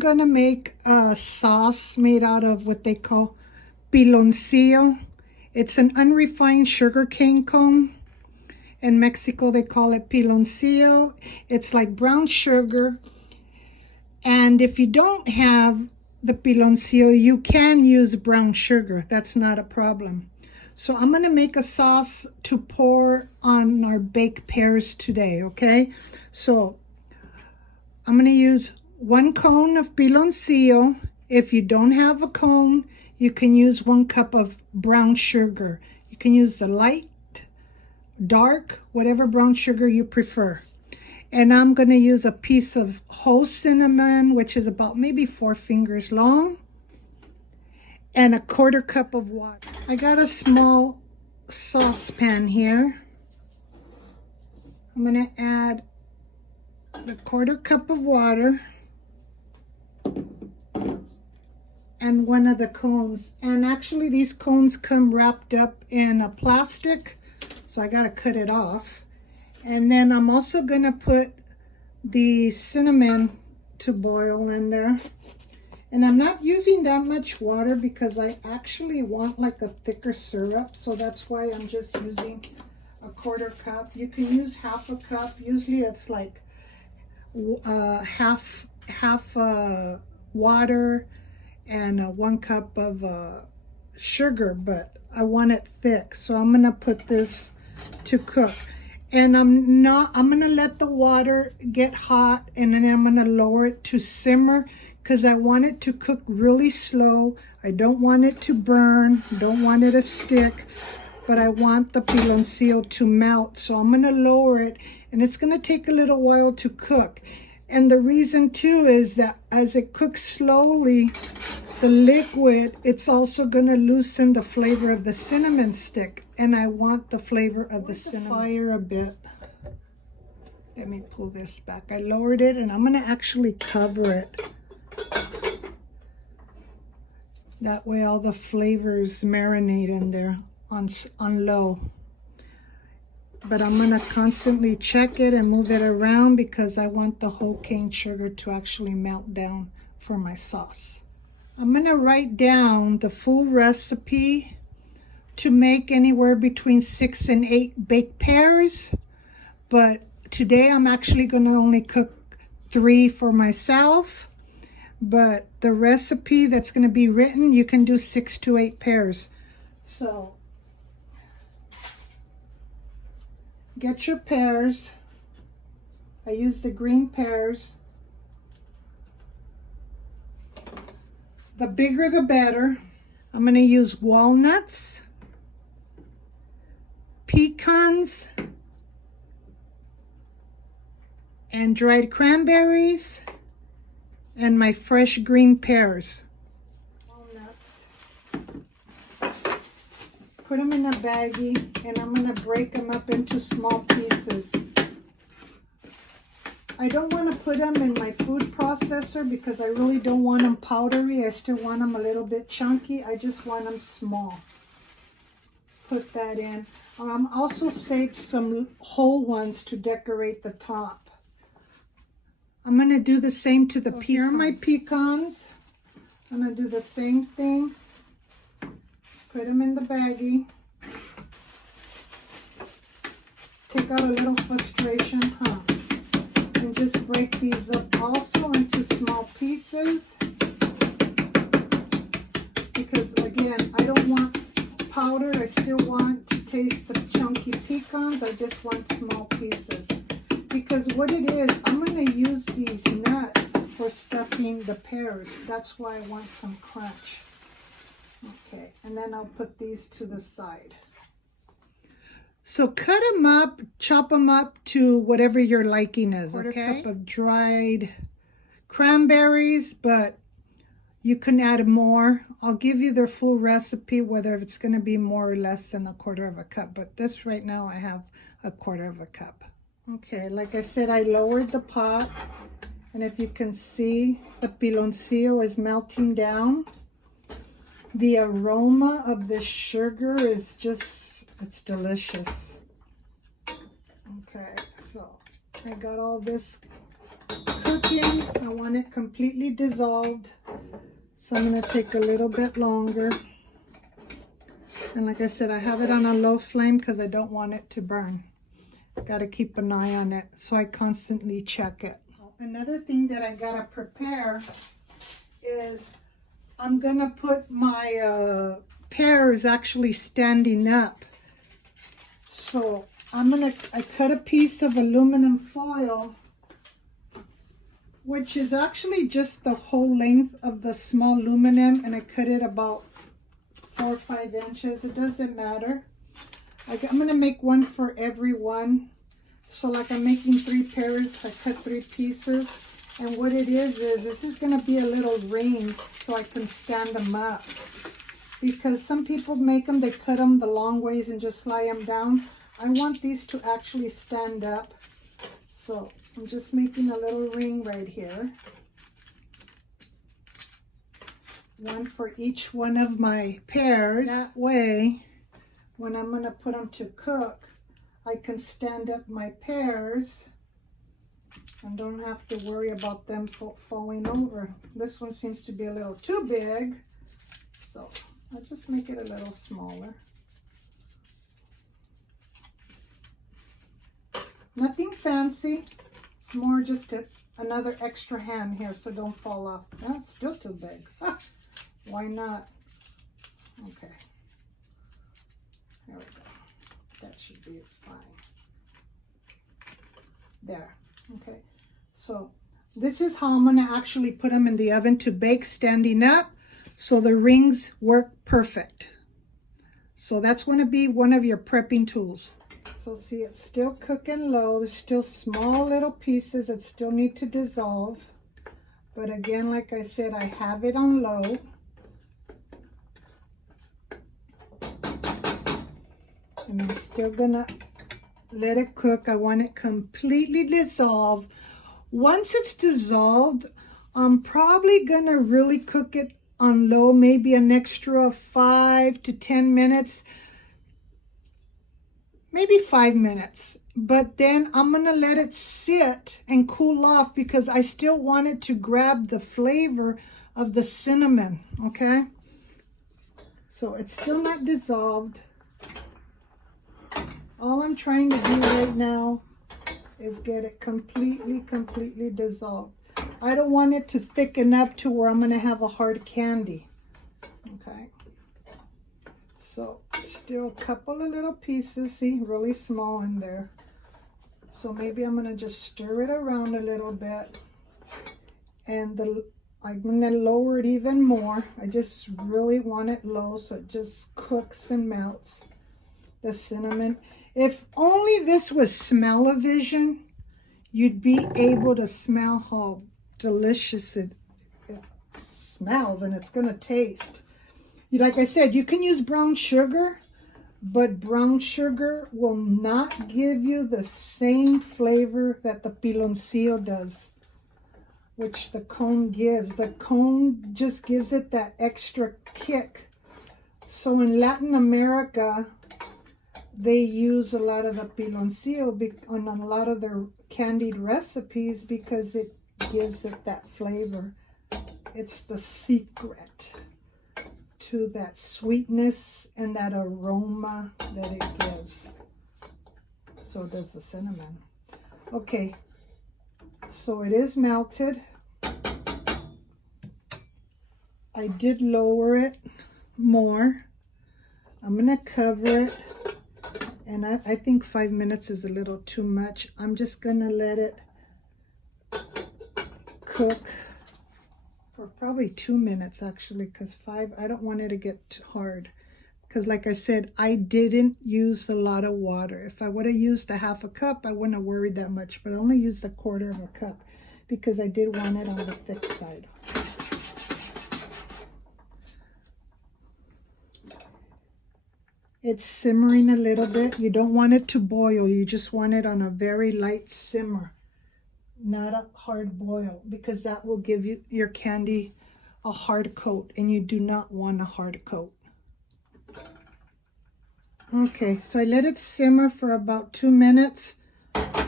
gonna make a sauce made out of what they call piloncillo. It's an unrefined sugar cane cone. In Mexico, they call it piloncillo. It's like brown sugar. And if you don't have the piloncillo, you can use brown sugar. That's not a problem. So I'm going to make a sauce to pour on our baked pears today, okay? So I'm going to use 1 cone of piloncillo. If you don't have a cone, you can use 1 cup of brown sugar. You can use the light, dark, whatever brown sugar you prefer. And I'm going to use a piece of whole cinnamon, which is about maybe 4 fingers long, and 1/4 cup of water. I got a small saucepan here. I'm going to add the 1/4 cup of water and 1 of the cones. And actually these cones come wrapped up in a plastic, so I got to cut it off. And then I'm also going to put the cinnamon to boil in there. And I'm not using that much water because I actually want like a thicker syrup. So that's why I'm just using 1/4 cup. You can use 1/2 cup. Usually it's like half water and 1 cup of sugar. But I want it thick. So I'm going to put this to cook. And I'm going to let the water get hot, and then I'm going to lower it to simmer because I want it to cook really slow. I don't want it to burn, don't want it to stick, but I want the piloncillo to melt. So I'm going to lower it, and it's going to take a little while to cook. And the reason too is that as it cooks slowly, the liquid, it's also going to loosen the flavor of the cinnamon stick. And I want the flavor of the cinnamon. Fire a bit. Let me pull this back. I lowered it, and I'm going to actually cover it. That way all the flavors marinate in there on low. But I'm going to constantly check it and move it around because I want the whole cane sugar to actually melt down for my sauce. I'm going to write down the full recipe to make anywhere between 6 and 8 baked pears, but today I'm actually going to only cook 3 for myself. But the recipe that's going to be written, you can do 6 to 8 pears. So get your pears. I use the green pears. The bigger the better. I'm going to use walnuts, pecans, and dried cranberries, and my fresh green pears. Walnuts. Put them in a baggie, and I'm going to break them up into small pieces. I don't want to put them in my food processor because I really don't want them powdery. I still want them a little bit chunky. I just want them small. Put that in. Also saved some whole ones to decorate the top. I'm going to do the same to the Here are my pecans. I'm going to do the same thing. Put them in the baggie. Take out a little frustration, and just break these up also into small pieces. Because again, I don't want powder. I still want to taste the chunky pecans. I just want small pieces. Because what it is, I'm going to use these nuts for stuffing the pears. That's why I want some crunch. Okay, and then I'll put these to the side. So cut them up, chop them up to whatever your liking is, okay? 1/4 cup of dried cranberries, but you can add more. I'll give you their full recipe, whether it's going to be more or less than 1/4 cup. But this right now, I have 1/4 cup. Okay, like I said, I lowered the pot. And if you can see, the piloncillo is melting down. The aroma of the sugar is just, it's delicious. Okay, so I got all this cooked cooking. I want it completely dissolved. So I'm going to take a little bit longer. And like I said, I have it on a low flame because I don't want it to burn. Got to keep an eye on it, so I constantly check it. Another thing that I got to prepare is I'm going to put my pears actually standing up. So I cut a piece of aluminum foil, which is actually just the whole length of the small aluminum, and I cut it about 4 or 5 inches. It doesn't matter. I'm going to make one for every one. So like I'm making 3 pears, I cut 3 pieces. And what it is this is going to be a little ring so I can stand them up. Because some people make them, they cut them the long ways and just slide them down. I want these to actually stand up. So I'm just making a little ring right here. One for each one of my pears. That way, when I'm going to put them to cook, I can stand up my pears and don't have to worry about them falling over. This one seems to be a little too big, so I'll just make it a little smaller. Nothing fancy. It's more just another extra hand here, so don't fall off. That's still too big. Why not? Okay. There we go. That should be fine. There. Okay. So this is how I'm going to actually put them in the oven to bake standing up, so the rings work perfect. So that's going to be one of your prepping tools. So see, it's still cooking low. There's still small little pieces that still need to dissolve. But again, like I said, I have it on low. And I'm still gonna let it cook. I want it completely dissolved. Once it's dissolved, I'm probably gonna really cook it on low, maybe an extra 5 to 10 minutes. Maybe 5 minutes, but then I'm gonna let it sit and cool off because I still want it to grab the flavor of the cinnamon, okay? So it's still not dissolved. All I'm trying to do right now is get it completely dissolved. I don't want it to thicken up to where I'm gonna have a hard candy, okay? So still a couple of little pieces, see, really small in there. So maybe I'm gonna just stir it around a little bit, and I'm gonna lower it even more. I just really want it low so it just cooks and melts the cinnamon. If only this was smell-o-vision, you'd be able to smell how delicious it smells, and it's gonna taste. Like I said, you can use brown sugar, but brown sugar will not give you the same flavor that the piloncillo does, which the cone gives. The cone just gives it that extra kick. So in Latin America, they use a lot of the piloncillo on a lot of their candied recipes because it gives it that flavor. It's the secret to that sweetness and that aroma that it gives. So does the cinnamon. Okay, so it is melted. I did lower it more. I'm gonna cover it, and I think 5 minutes is a little too much. I'm just gonna let it cook for probably 2 minutes actually, because 5, I don't want it to get too hard. Because like I said, I didn't use a lot of water. If I would have used a half a cup, I wouldn't have worried that much. But I only used 1/4 of a cup because I did want it on the thick side. It's simmering a little bit. You don't want it to boil. You just want it on a very light simmer, not a hard boil, because that will give you your candy a hard coat, and you do not want a hard coat. Okay, so I let it simmer for about 2 minutes.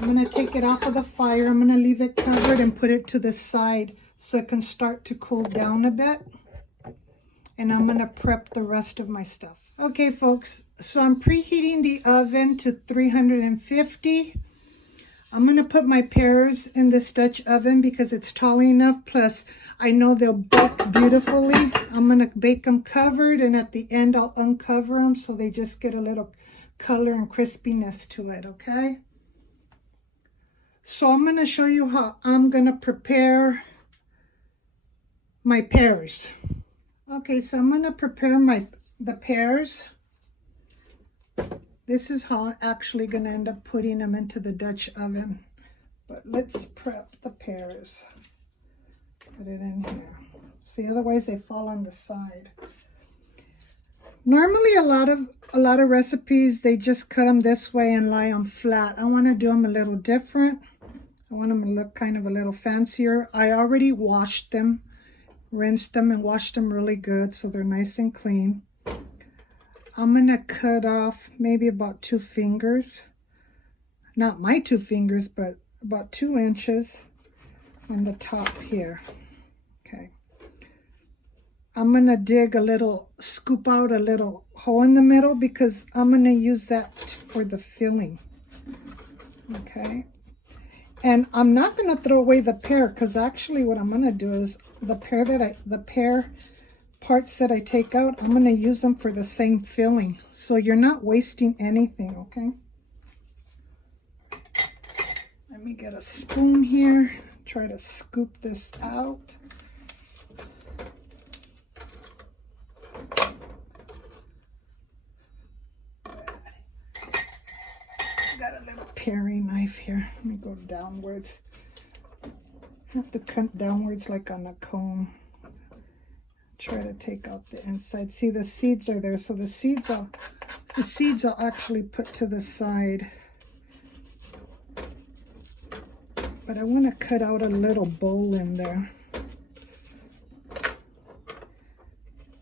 I'm going to take it off of the fire. I'm going to leave it covered and put it to the side so it can start to cool down a bit. And I'm going to prep the rest of my stuff. Okay, folks, so I'm preheating the oven to 350. I'm going to put my pears in this Dutch oven because it's tall enough. Plus, I know they'll bake beautifully. I'm going to bake them covered, and at the end, I'll uncover them so they just get a little color and crispiness to it, okay? So I'm going to show you how I'm going to prepare my pears. Okay, so I'm going to prepare the pears. This is how I'm actually going to end up putting them into the Dutch oven. But let's prep the pears. Put it in here. See, otherwise they fall on the side. Normally a lot of recipes, they just cut them this way and lie them flat. I want to do them a little different. I want them to look kind of a little fancier. I already washed them, rinsed them and washed them really good so they're nice and clean. I'm going to cut off maybe about 2 fingers. Not my 2 fingers, but about 2 inches on the top here. Okay. I'm going to dig scoop out a little hole in the middle because I'm going to use that for the filling. Okay. And I'm not going to throw away the pear because actually what I'm going to do is the pear parts that I take out, I'm going to use them for the same filling. So you're not wasting anything, okay? Let me get a spoon here. Try to scoop this out. Got a little paring knife here. Let me go downwards. I have to cut downwards like on a comb. Try to take out the inside. See, the seeds are there, so the seeds I'll actually put to the side. But I want to cut out a little bowl in there.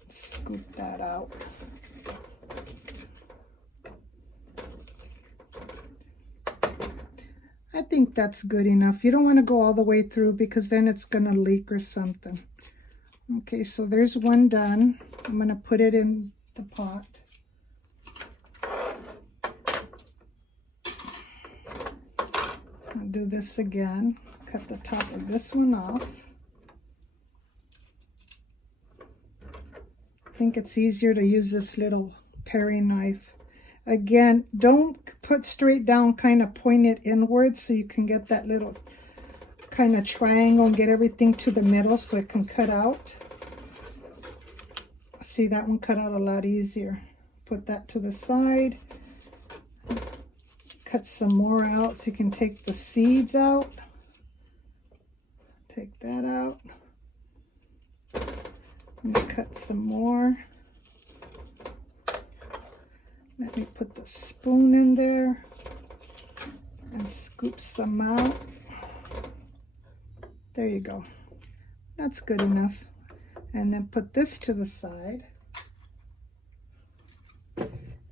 Scoop that out. I think that's good enough. You don't want to go all the way through because then it's going to leak or something. Okay, so there's one done. I'm going to put it in the pot. I'll do this again. Cut the top of this one off. I think it's easier to use this little paring knife. Again, don't put straight down, kind of point it inwards so you can get that little kind of triangle and get everything to the middle so it can cut out. See, that one cut out a lot easier. Put that to the side. Cut some more out so you can take the seeds out. Take that out. I'm going to cut some more. Let me put the spoon in there and scoop some out. There you go. That's good enough. And then put this to the side. I'm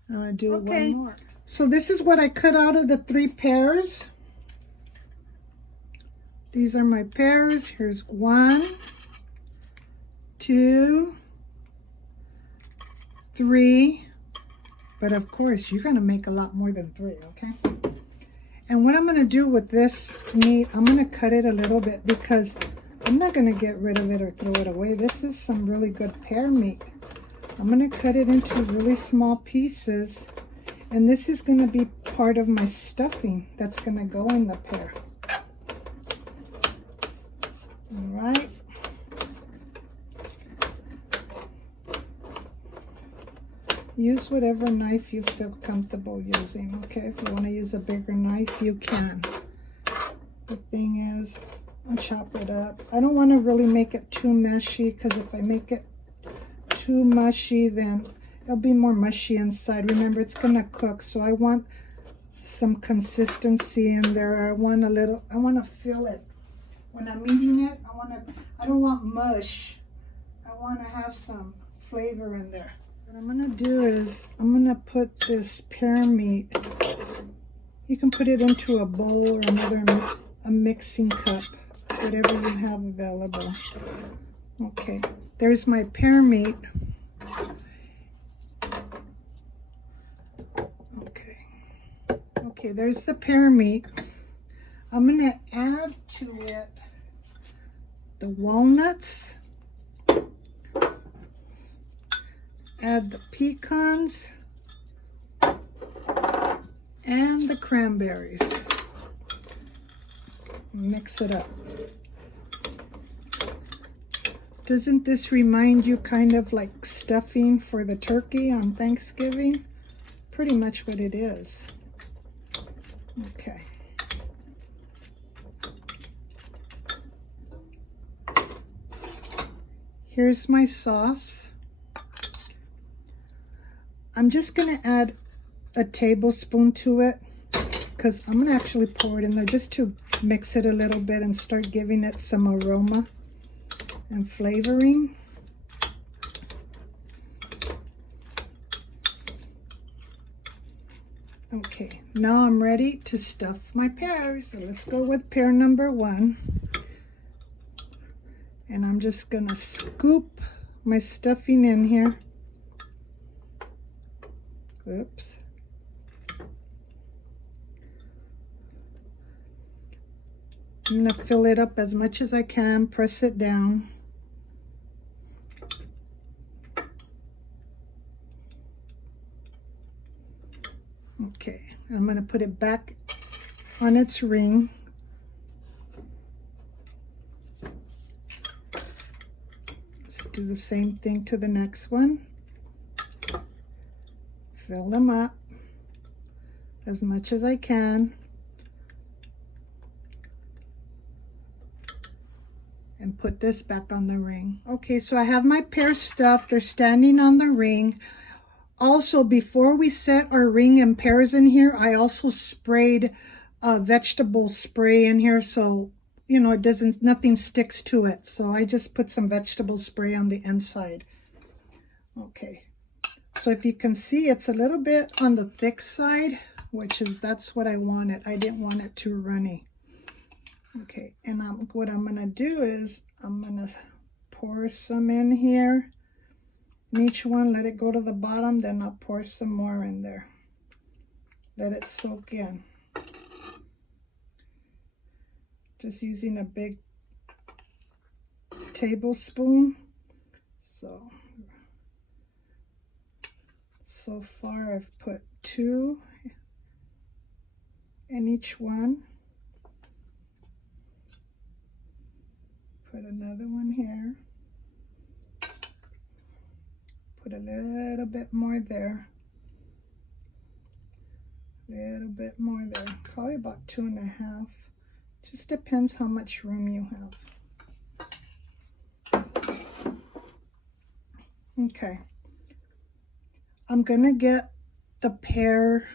going to do one more. So this is what I cut out of the 3 pears. These are my pears. Here's 1, 2, 3. But of course, you're going to make a lot more than 3, okay? And what I'm going to do with this meat, I'm going to cut it a little bit because I'm not going to get rid of it or throw it away. This is some really good pear meat. I'm going to cut it into really small pieces. And this is going to be part of my stuffing that's going to go in the pear. All right. Use whatever knife you feel comfortable using, okay? If you want to use a bigger knife, you can. The thing is, I'll chop it up. I don't want to really make it too mushy because if I make it too mushy, then it'll be more mushy inside. Remember, it's going to cook, so I want some consistency in there. I want to feel it. When I'm eating it, I don't want mush. I want to have some flavor in there. What I'm going to do is I'm going to put this pear meat You can put it into a bowl or a mixing cup, whatever you have available. Okay, there's my pear meat. Okay, there's the pear meat. I'm going to add to it the walnuts, add the pecans, and the cranberries. Mix it up. Doesn't this remind you kind of like stuffing for the turkey on Thanksgiving? Pretty much what it is. Okay. Here's my sauce. I'm just going to add a tablespoon to it because I'm going to actually pour it in there just to mix it a little bit and start giving it some aroma and flavoring. Okay, now I'm ready to stuff my pears. So let's go with pear number 1. And I'm just gonna scoop my stuffing in here. Oops. I'm gonna fill it up as much as I can, press it down. Okay, I'm going to put it back on its ring. Let's do the same thing to the next one. Fill them up as much as I can. And put this back on the ring. Okay, so I have my pears stuffed. They're standing on the ring. Also, before we set our ring and pears in here, I also sprayed a vegetable spray in here so, you know, nothing sticks to it. So I just put some vegetable spray on the inside. Okay, so if you can see, it's a little bit on the thick side, that's what I wanted. I didn't want it too runny. Okay, and what I'm gonna do is I'm gonna pour some in here. In each one, let it go to the bottom, then I'll pour some more in there. Let it soak in. Just using a big tablespoon. So far I've put 2 in each one. Put another one here. Put a little bit more there. Little bit more there. Probably about 2.5. Just depends how much room you have. Okay. I'm gonna get the pear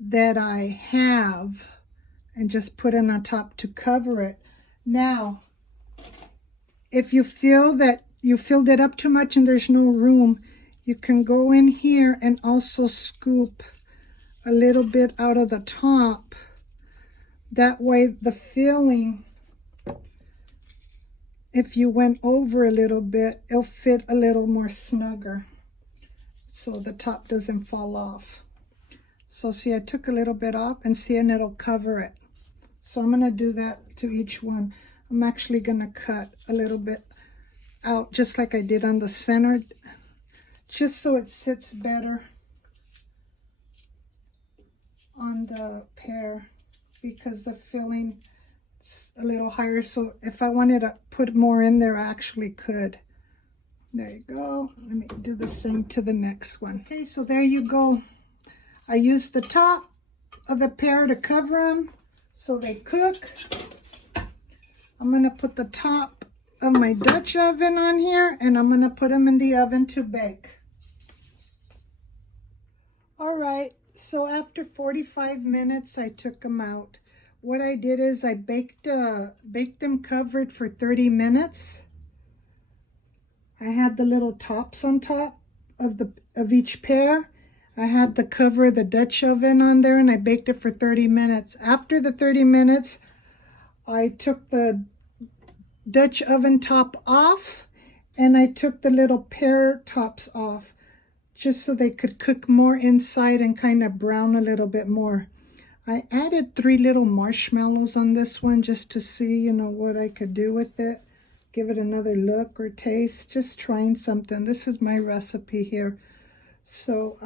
that I have and just put it on top to cover it. Now, if you feel that you filled it up too much and there's no room, you can go in here and also scoop a little bit out of the top. That way the filling, if you went over a little bit, it'll fit a little more snugger so the top doesn't fall off. So see, I took a little bit off and see, and it'll cover it. So I'm gonna do that to each one. I'm actually gonna cut a little bit out just like I did on the center, just so it sits better on the pear, because the filling is a little higher. So if I wanted to put more in there, I actually could. There you go. Let me do the same to the next one. Okay, so there you go. I used the top of the pear to cover them so they cook. I'm gonna put the top of my Dutch oven on here, and I'm gonna put them in the oven to bake. All right, so after 45 minutes, I took them out. What I did is I baked them covered for 30 minutes. I had the little tops on top of each pear. I had the cover of the Dutch oven on there and I baked it for 30 minutes. After the 30 minutes, I took the Dutch oven top off and I took the little pear tops off just so they could cook more inside and kind of brown a little bit more. I added 3 little marshmallows on this one just to see, you know, what I could do with it. Give it another look or taste. Just trying something. This is my recipe here. So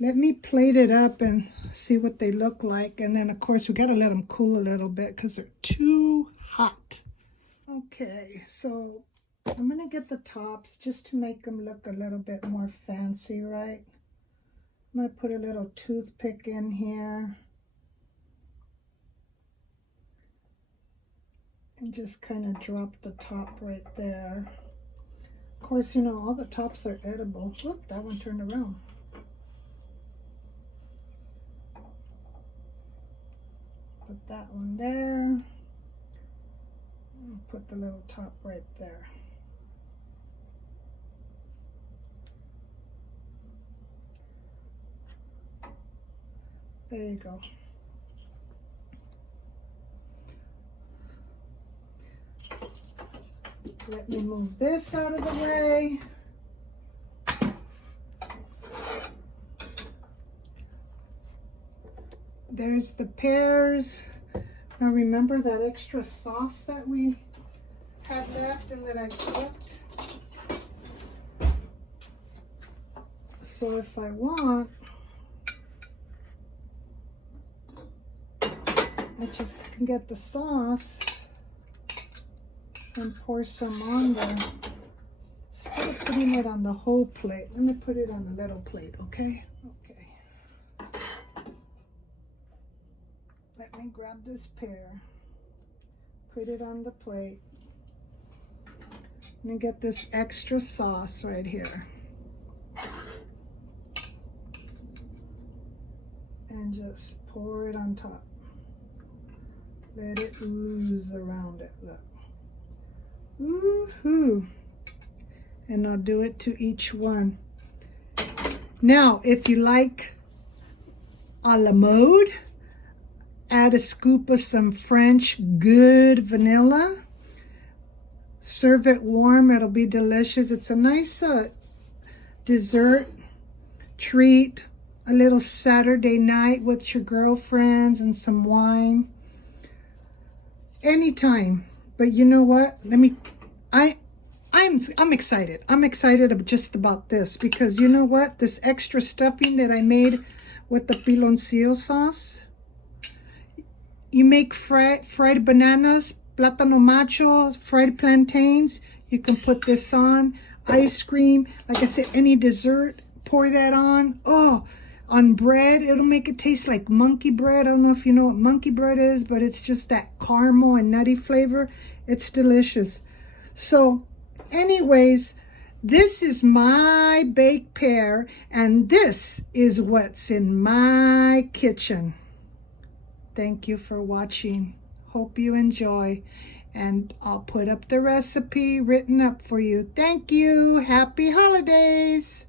let me plate it up and see what they look like. And then, of course, we got to let them cool a little bit because they're too hot. Okay, so I'm going to get the tops just to make them look a little bit more fancy, right? I'm going to put a little toothpick in here. And just kind of drop the top right there. Of course, you know, all the tops are edible. Whoop, that one turned around. Put that one there. And put the little top right there. There you go. Let me move this out of the way. There's the pears. Now remember that extra sauce that we had left and that I cooked? So if I want, I just can get the sauce and pour some on there. Instead of putting it on the whole plate, let me put it on a little plate, okay? Okay. Let me grab this pear, put it on the plate. Let me get this extra sauce right here. And just pour it on top. Let it ooze around it, look. Woohoo! And I'll do it to each one. Now, if you like a la mode, add a scoop of some French good vanilla. Serve it warm, it'll be delicious. It's a nice dessert treat, a little Saturday night with your girlfriends and some wine. Anytime. But you know what? I'm excited. I'm excited just about this because you know what? This extra stuffing that I made with the piloncillo sauce. You make fried bananas, plátano macho, fried plantains. You can put this on. Ice cream. Like I said, any dessert, pour that on. Oh, on bread, it'll make it taste like monkey bread. I don't know if you know what monkey bread is, but it's just that caramel and nutty flavor. It's delicious. So anyways, this is my baked pear, and this is what's in my kitchen. Thank you for watching. Hope you enjoy. And I'll put up the recipe written up for you. Thank you. Happy holidays.